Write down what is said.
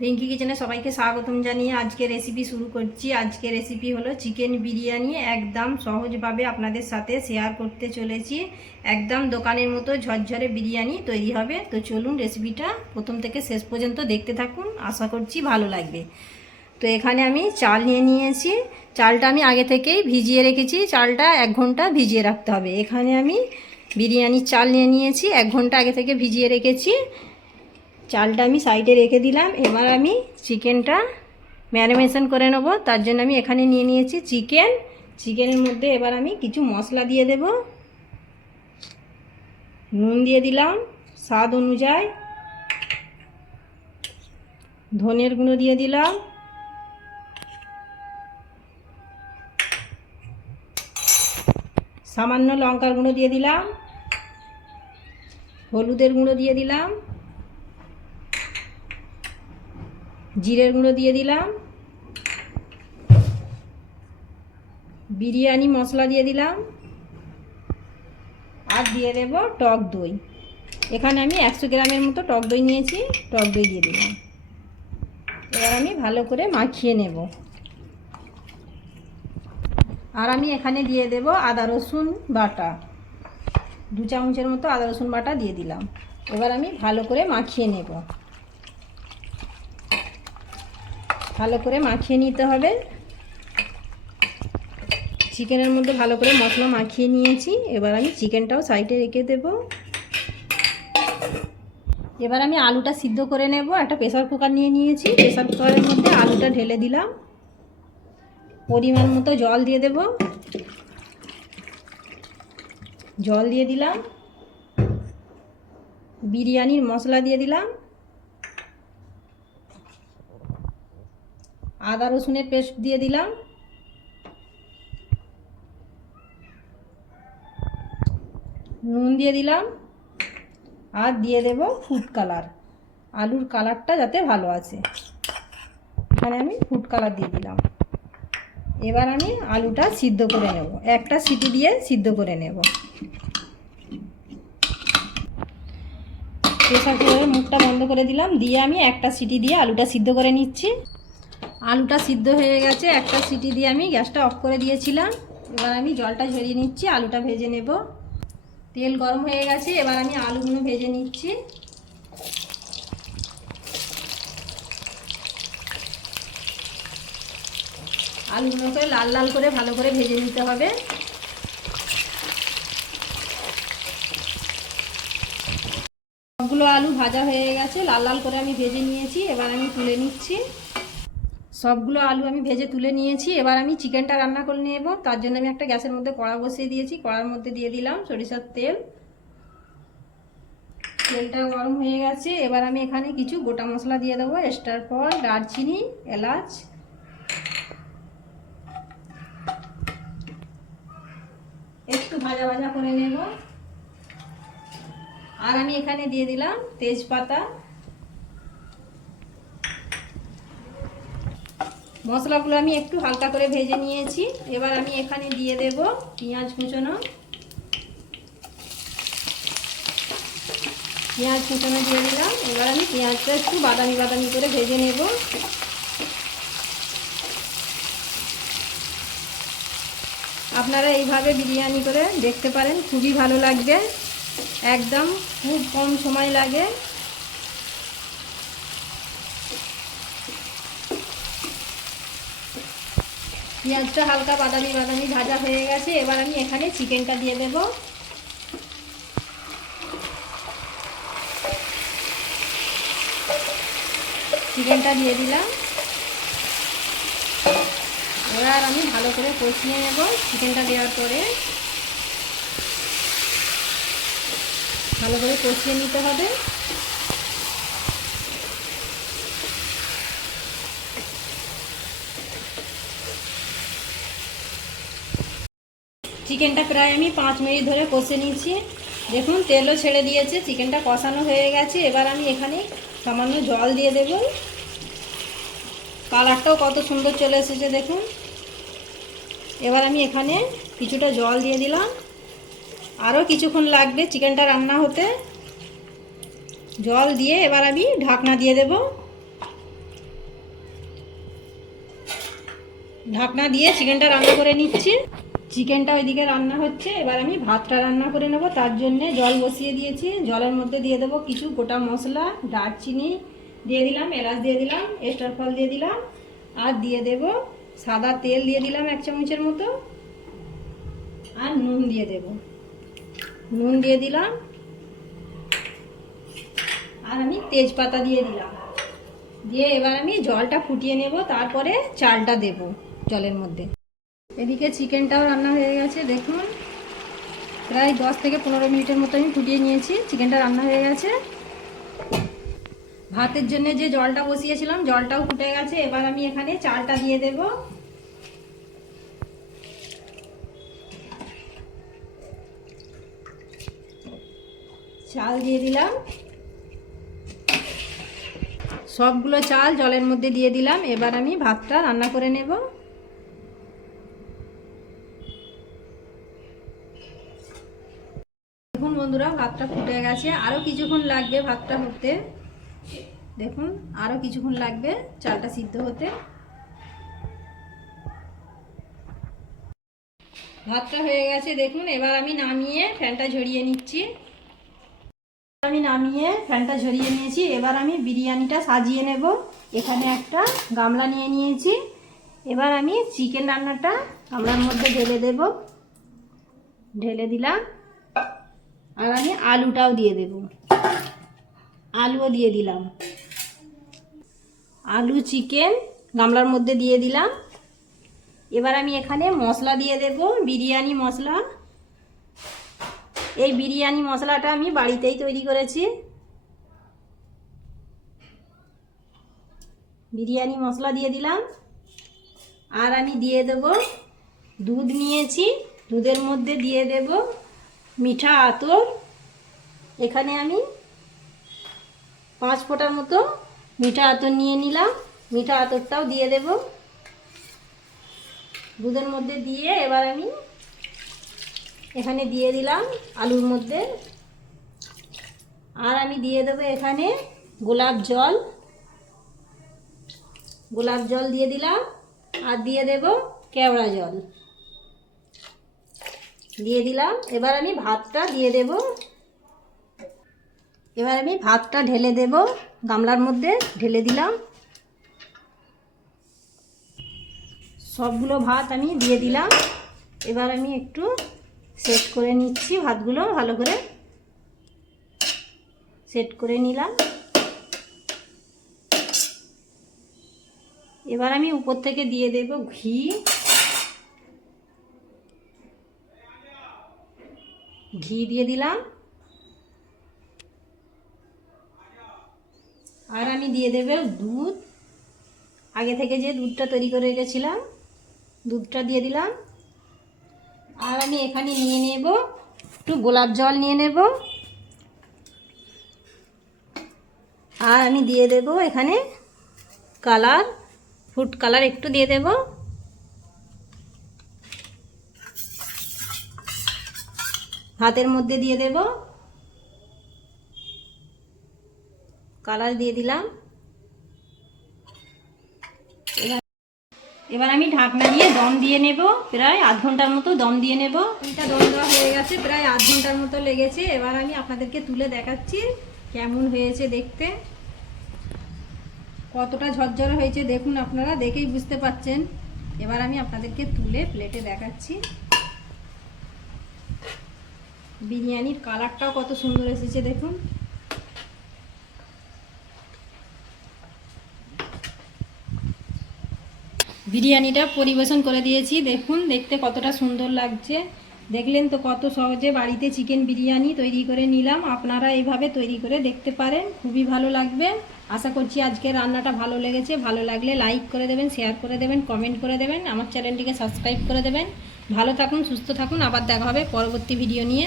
রিঙ্কি কিচেনে সবাইকে স্বাগতম জানিয়ে আজকে রেসিপি শুরু করছি। আজকে রেসিপি হলো চিকেন বিরিয়ানি। একদম সহজভাবে আপনাদের সাথে শেয়ার করতে চলেছি। একদম দোকানের মতো ঝরঝরে বিরিয়ানি তৈরি হবে। তো চলুন রেসিপিটা প্রথম থেকে শেষ পর্যন্ত দেখতে থাকুন। আশা করছি ভালো লাগবে। তো এখানে আমি চাল নিয়ে নিয়েছি। চালটা আমি আগে থেকেই ভিজিয়ে রেখেছি। চালটা এক ঘণ্টা ভিজিয়ে রাখতে হবে। এখানে আমি বিরিয়ানির চাল নিয়ে নিয়েছি। এক ঘণ্টা আগে থেকে ভিজিয়ে রেখেছি। চালটা আমি সাইডে রেখে দিলাম। এবার আমি চিকেনটা ম্যারিনেশন করে নেব। তার জন্য আমি এখানে নিয়ে নিয়েছি চিকেন। চিকেনের মধ্যে এবার আমি কিছু মশলা দিয়ে দেব। নুন দিয়ে দিলাম, স্বাদ অনুযায়ী। ধনের গুঁড়ো দিয়ে দিলাম। সামান্য লঙ্কার গুঁড়ো দিয়ে দিলাম। হলুদের গুঁড়ো দিয়ে দিলাম। জিরের গুঁড়ো দিয়ে দিলাম। বিরিয়ানি মশলা দিয়ে দিলাম। আর দিয়ে দেব টক দই। এখানে আমি একশো গ্রামের মতো টক দই নিয়েছি, টক দই দিয়ে দিলাম। এবার আমি ভালো করে মাখিয়ে নেব। আর আমি এখানে দিয়ে দেব আদা রসুন বাটা। দু চামচের মতো আদা রসুন বাটা দিয়ে দিলাম। এবার আমি ভালো করে মাখিয়ে নেব। ভালো করে মাখিয়ে নিতে হবে। চিকেনের মধ্যে ভালো করে মশলা মাখিয়ে নিয়েছি। এবার আমি চিকেনটাও সাইডে রেখে দেব। এবার আমি আলুটা সিদ্ধ করে নেব। একটা প্রেসার কুকার নিয়ে নিয়েছি। প্রেসার কুকারের মধ্যে আলুটা ঢেলে দিলাম। পরিমাণ মতো জল দিয়ে দেব। জল দিয়ে দিলাম। বিরিয়ানির মশলা দিয়ে দিলাম। আদা রসুনের পেস্ট দিয়ে দিলাম। নুন দিয়ে দিলাম। আর দিয়ে দেব ফুড কালার আলুর কালারটা যাতে ভালো আছে। এখানে আমি ফুড কালার দিয়ে দিলাম। এবার আমি আলুটা সিদ্ধ করে নেব। একটা সিটি দিয়ে সিদ্ধ করে নেব। প্রেসার কুকারের মুখটা বন্ধ করে দিলাম। দিয়ে আমি একটা সিটি দিয়ে আলুটা সিদ্ধ করে নিচ্ছি। আলুটা সিদ্ধ হয়ে গেছে, একটা সিটি দিয়ে আমি গ্যাসটা অফ করে দিয়েছিলাম। এবার আমি জলটা ঝরিয়ে নিচ্ছি, আলুটা ভেজে নেব। তেল গরম হয়ে গেছে, এবার আমি আলুগুলো ভেজে নিচ্ছি। আলুগুলোকে লাল লাল করে ভালো করে ভেজে নিতে হবে। সবগুলো আলু ভাজা হয়ে গেছে, লাল লাল করে আমি ভেজে নিয়েছি, এবার আমি তুলে নিচ্ছি। সবগুলো আলু আমি ভেজে তুলে নিয়েছি। এবার আমি চিকেনটা রান্না করে নেব। তার জন্য আমি একটা গ্যাসের মধ্যে কড়া বসিয়ে দিয়েছি। কড়ার মধ্যে দিয়ে দিলাম সরিষার তেল। তেলটা গরম হয়ে গেছে। এবার আমি এখানে কিছু গোটা মশলা দিয়ে দেবো। স্টার ফল দারচিনি, এলাচ। একটু ভাজা ভাজা করে নেব। আর আমি এখানে দিয়ে দিলাম তেজপাতা। মশলাগুলো আমি একটু হালকা করে ভেজে নিয়েছি। এবার আমি এখানে দিয়ে দেব পেঁয়াজ কুচনো। পেঁয়াজ কুচনো দিয়ে দিলাম। এবার আমি পেঁয়াজটা একটু বাদামি বাদামি করে ভেজে নেব। আপনারা এইভাবে বিরিয়ানি করে দেখতে পারেন, খুবই ভালো লাগবে। একদম খুব কম সময় লাগে। পেঁয়াজটা হালকা বাদামি বাদামি ভাজা হয়ে গেছে, এবার আমি এখানে চিকেনটা দিয়ে দেব। চিকেনটা দিয়ে দিলাম। এবার আমি ভালো করে কষিয়ে নেব চিকেনটা দেওয়ার পরে। ভালো করে কষিয়ে নিতে হবে। চিকেনটা প্রায় আমি পাঁচ মিনিট ধরে কষে নিয়েছি। দেখুন, তেলও ছেড়ে দিয়েছে, চিকেনটা কষানো হয়ে গেছে। এবার আমি এখানে সামান্য জল দিয়ে দেব। কালারটাও কত সুন্দর চলে এসেছে, দেখুন। এবার আমি এখানে কিছুটা জল দিয়ে দিলাম। আরও কিছুক্ষণ লাগবে চিকেনটা রান্না হতে। জল দিয়ে এবার আমি ঢাকনা দিয়ে দেব। ঢাকনা দিয়ে চিকেনটা রান্না করে নিচ্ছি। চিকেনটা ওইদিকে রান্না হচ্ছে, এবার আমি ভাতটা রান্না করে নেব। তার জন্য জল বসিয়ে দিয়েছি। জলের মধ্যে দিয়ে দেবো কিছু গোটা মশলা, দারচিনি দিয়ে দিলাম, এলাচ দিয়ে দিলাম, এস্টার ফল দিয়ে দিলাম, আর দিয়ে দেব সাদা তেল দিয়ে দিলাম এক চামচের মতো, আর নুন দিয়ে দেব। নুন দিয়ে দিলাম, আর আমি তেজপাতা দিয়ে দিলাম। দিয়ে এবার আমি জলটা ফুটিয়ে নেব, তারপরে চালটা দেব জলের মধ্যে। এদিকে চিকেনটাও রান্না হয়ে গেছে, দেখুন। প্রায় দশ থেকে পনেরো মিনিটের মতো আমি ফুটিয়ে নিয়েছি, চিকেনটা রান্না হয়ে গেছে। ভাতের জন্য যে জলটা বসিয়েছিলাম, জলটাও ফুটে গেছে, এবার আমি এখানে চালটা দিয়ে দেব। চাল দিয়ে দিলাম। সবগুলো চাল জলের মধ্যে দিয়ে দিলাম, এবার আমি ভাতটা রান্না করে নেব। দেখুন বন্ধুরা, ভাতটা ফুটে গেছে। আরও কিছুক্ষণ লাগবে ভাতটা হতে। দেখুন আরও কিছুক্ষণ লাগবে চালটা সিদ্ধ হতে। ভাতটা হয়ে গেছে, দেখুন, এবার আমি নামিয়ে ফ্যানটা ঝরিয়ে নিচ্ছি। আমি নামিয়ে ফ্যানটা ঝরিয়ে নিয়েছি। এবার আমি বিরিয়ানিটা সাজিয়ে নেব। এখানে একটা গামলা নিয়ে নিয়েছি। এবার আমি চিকেন রান্নাটা গামলার মধ্যে ঢেলে দেব। ঢেলে দিলাম। আর আমি আলুটাও দিয়ে দেব। আলুও দিয়ে দিলাম। আলু, চিকেন গামলার মধ্যে দিয়ে দিলাম। এবার আমি এখানে মশলা দিয়ে দেব, বিরিয়ানি মশলা। এই বিরিয়ানি মশলাটা আমি বাড়িতেই তৈরি করেছি। বিরিয়ানি মশলা দিয়ে দিলাম। আর আমি দিয়ে দেব দুধ নিয়েছি, দুধের মধ্যে দিয়ে দেব। মিঠা আতর, এখানে আমি পাঁচ ফোঁটার মতো মিঠা আতর নিয়ে নিলাম। মিঠা আতরটাও দিয়ে দেব। দুধের মধ্যে দিয়ে এবার আমি এখানে দিয়ে দিলাম আলুর মধ্যে। আর আমি দিয়ে দেবো এখানে গোলাপ জল। গোলাপ জল দিয়ে দিলাম। আর দিয়ে দেব কেওড়া জল। দিয়ে দিলাম। এবার আমি ভাতটা দিয়ে দেব। এবার আমি ভাতটা ঢেলে দেব। গামলার মধ্যে ঢেলে দিলাম। সবগুলো ভাত আমি দিয়ে দিলাম। এবার আমি একটু সেট করে নিচ্ছি ভাতগুলো ভালো করে। সেট করে নিলাম। এবার আমি উপর থেকে দিয়ে দেব ঘি। ঘি দিয়ে দিলাম। আর আমি দিয়ে দেব দুধ। আগে থেকে যে দুধটা তৈরি করে রেখেছিলাম, দুধটা দিয়ে দিলাম। আর আমি এখানে নিয়ে নেব, একটু গোলাপ জল নিয়ে নেব। আর আমি দিয়ে দেব এখানে কালার, ফুড কালার একটু দিয়ে দেব। হাতের মধ্যে দিয়ে দেব। কালার দিয়ে দিলাম। এবার আমি ঢাকনা দিয়ে দম দিয়ে নেব। প্রায় আধ ঘণ্টার মতো দম দিয়ে নেব। এটা দম দেওয়া হয়ে গেছে, প্রায় আধ ঘণ্টার মতো লেগেছে। এবার আমি আপনাদেরকে তুলে দেখাচ্ছি কেমন হয়েছে দেখতে। কতটা ঝরঝরে হয়েছে দেখুন আপনারা, দেখেই বুঝতে পাচ্ছেন। এবার আমি আপনাদেরকে তুলে প্লেটে দেখাচ্ছি। বিরিয়ানির কালারটাও কত সুন্দর এসেছে, দেখুন। বিরিয়ানিটা পরিবেশন করে দিয়েছি, দেখুন, দেখতে কতটা সুন্দর লাগছে। দেখলেন তো কত সহজে বাড়িতে চিকেন বিরিয়ানি তৈরি করে নিলাম। আপনারা এইভাবে তৈরি করে দেখতে পারেন, খুবই ভালো লাগবে। আশা করছি আজকে রান্নাটা ভালো লেগেছে। ভালো লাগলে লাইক করে দেবেন, শেয়ার করে দেবেন, কমেন্ট করে দেবেন, আমার চ্যানেলটিকে সাবস্ক্রাইব করে দেবেন। ভালো থাকুন, সুস্থ থাকুন, আবার দেখা হবে পরবর্তী ভিডিও নিয়ে।